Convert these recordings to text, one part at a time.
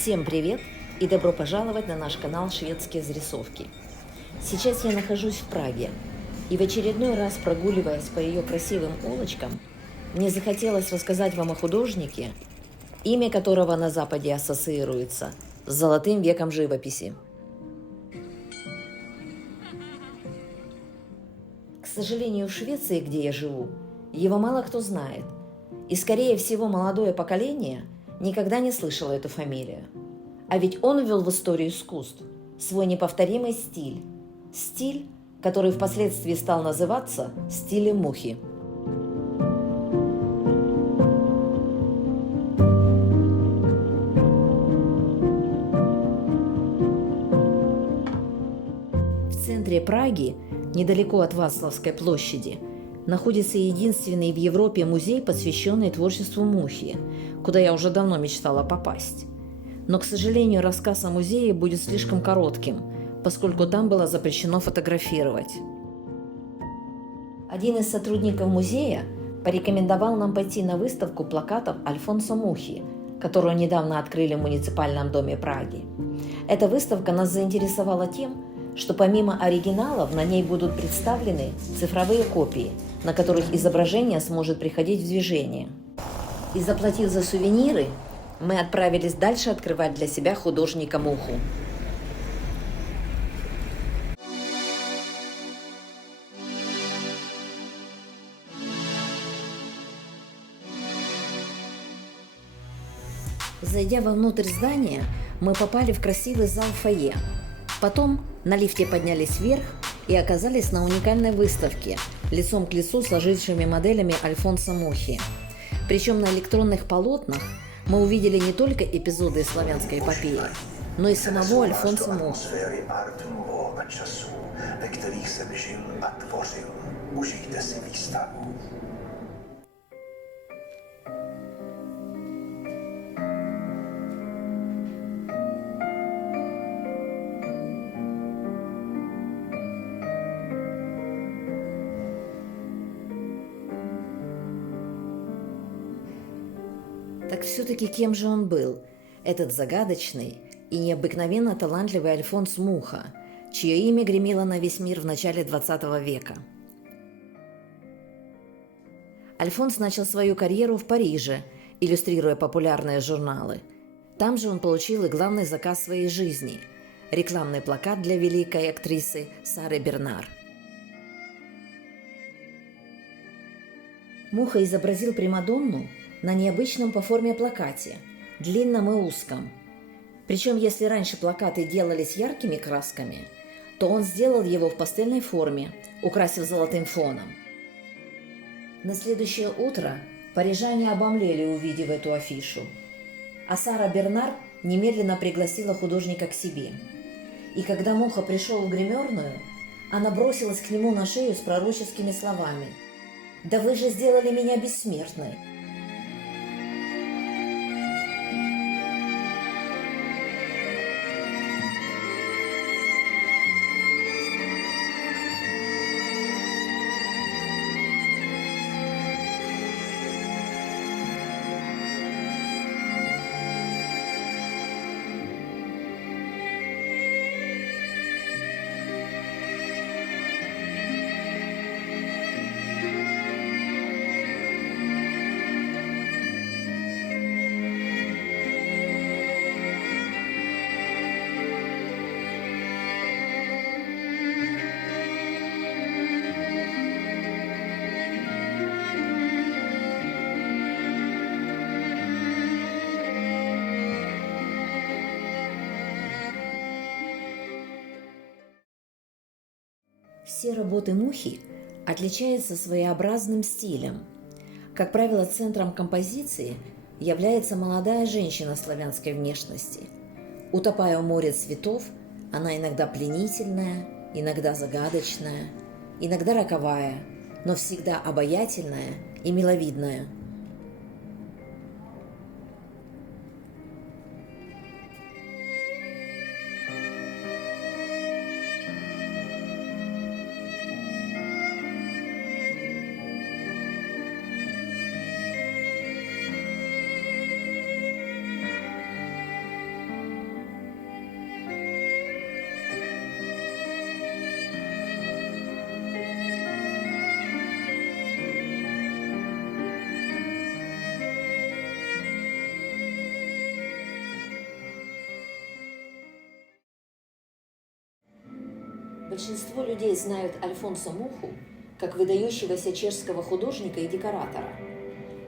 Всем привет и добро пожаловать на наш канал «Шведские зарисовки». Сейчас я нахожусь в Праге, и в очередной раз, прогуливаясь по ее красивым улочкам, мне захотелось рассказать вам о художнике, имя которого на Западе ассоциируется с золотым веком живописи. К сожалению, в Швеции, где я живу, его мало кто знает, и, скорее всего, молодое поколение никогда не слышало эту фамилию. А ведь он ввел в историю искусств свой неповторимый стиль. Стиль, который впоследствии стал называться стилем Мухи. В центре Праги, недалеко от Вацлавской площади, находится единственный в Европе музей, посвященный творчеству Мухи, куда я уже давно мечтала попасть. Но, к сожалению, рассказ о музее будет слишком коротким, поскольку там было запрещено фотографировать. Один из сотрудников музея порекомендовал нам пойти на выставку плакатов Альфонсо Мухи, которую недавно открыли в муниципальном доме Праги. Эта выставка нас заинтересовала тем, что помимо оригиналов на ней будут представлены цифровые копии, на которых изображение сможет приходить в движение. И заплатив за сувениры, мы отправились дальше открывать для себя художника Муху. Зайдя вовнутрь здания, мы попали в красивый зал фойе. Потом на лифте поднялись вверх и оказались на уникальной выставке, лицом к лицу сложившими моделями Альфонсо Мухи. Причем на электронных полотнах мы увидели не только эпизоды славянской эпопеи, но и самого Альфонсо Муху. Так все-таки кем же он был, этот загадочный и необыкновенно талантливый Альфонс Муха, чье имя гремело на весь мир в начале 20 века? Альфонс начал свою карьеру в Париже, иллюстрируя популярные журналы. Там же он получил и главный заказ своей жизни – рекламный плакат для великой актрисы Сары Бернар. Муха изобразил Примадонну на необычном по форме плакате, длинном и узком. Причем, если раньше плакаты делались яркими красками, то он сделал его в пастельной форме, украсив золотым фоном. На следующее утро парижане обомлели, увидев эту афишу. А Сара Бернар немедленно пригласила художника к себе. И когда Муха пришел в гримерную, она бросилась к нему на шею с пророческими словами: «Да вы же сделали меня бессмертной!» Все работы Мухи отличаются своеобразным стилем. Как правило, центром композиции является молодая женщина славянской внешности. Утопая в море цветов, она иногда пленительная, иногда загадочная, иногда роковая, но всегда обаятельная и миловидная. Большинство людей знают Альфонсо Муху как выдающегося чешского художника и декоратора.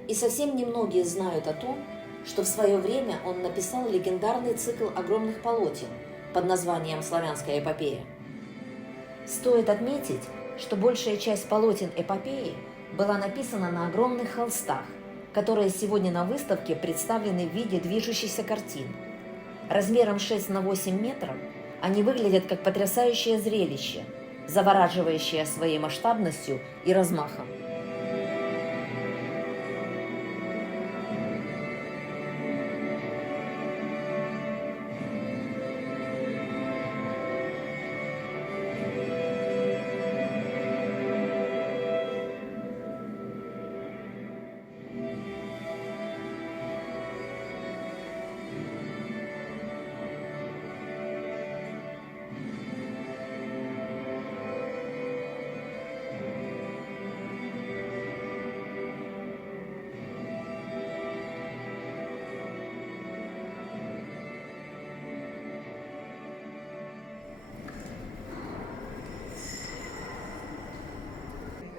И совсем немногие знают о том, что в свое время он написал легендарный цикл огромных полотен под названием «Славянская эпопея». Стоит отметить, что большая часть полотен эпопеи была написана на огромных холстах, которые сегодня на выставке представлены в виде движущихся картин. Размером 6 на 8 метров они выглядят как потрясающее зрелище, завораживающее своей масштабностью и размахом.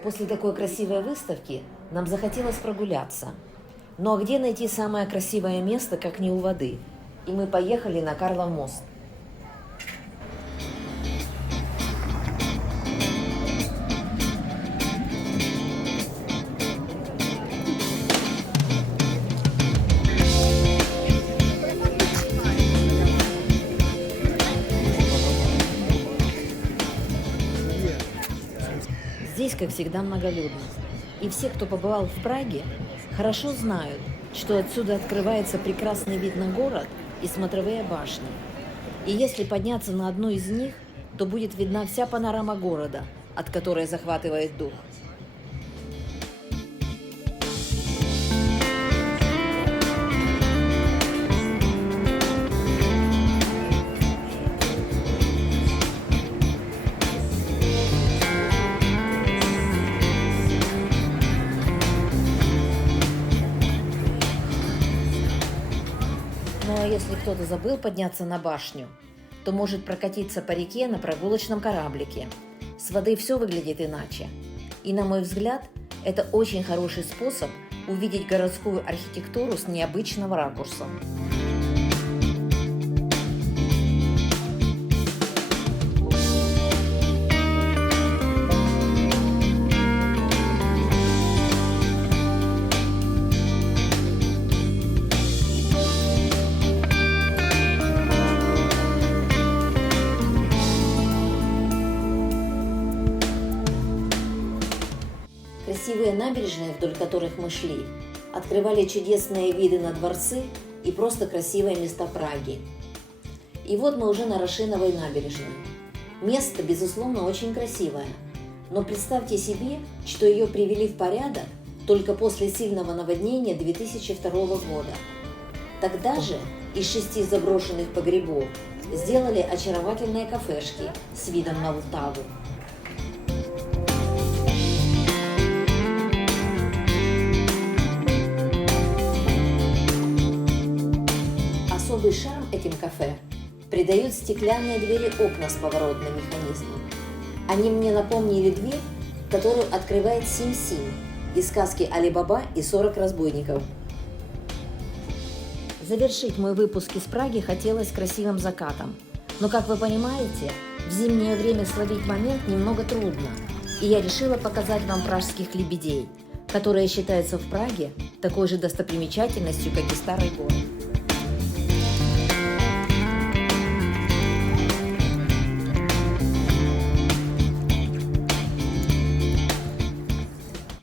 После такой красивой выставки нам захотелось прогуляться. Ну а где найти самое красивое место, как не у воды? И мы поехали на Карлов мост. Здесь, как всегда, многолюдно. И все, кто побывал в Праге, хорошо знают, что отсюда открывается прекрасный вид на город и смотровые башни. И если подняться на одну из них, то будет видна вся панорама города, от которой захватывает дух. Ну а если кто-то забыл подняться на башню, то может прокатиться по реке на прогулочном кораблике. С воды все выглядит иначе. И, на мой взгляд, это очень хороший способ увидеть городскую архитектуру с необычного ракурса. Красивые набережные, вдоль которых мы шли, открывали чудесные виды на дворцы и просто красивые места Праги. И вот мы уже на Рашиновой набережной. Место, безусловно, очень красивое, но представьте себе, что ее привели в порядок только после сильного наводнения 2002 года. Тогда же из 6 заброшенных погребов сделали очаровательные кафешки с видом на Влтаву. Особый шарм этим кафе придают стеклянные двери-окна с поворотным механизмом. Они мне напомнили дверь, которую открывает Сим-Сим из сказки «Али-Баба и 40 разбойников». Завершить мой выпуск из Праги хотелось красивым закатом. Но, как вы понимаете, в зимнее время словить момент немного трудно. И я решила показать вам пражских лебедей, которые считаются в Праге такой же достопримечательностью, как и старый город.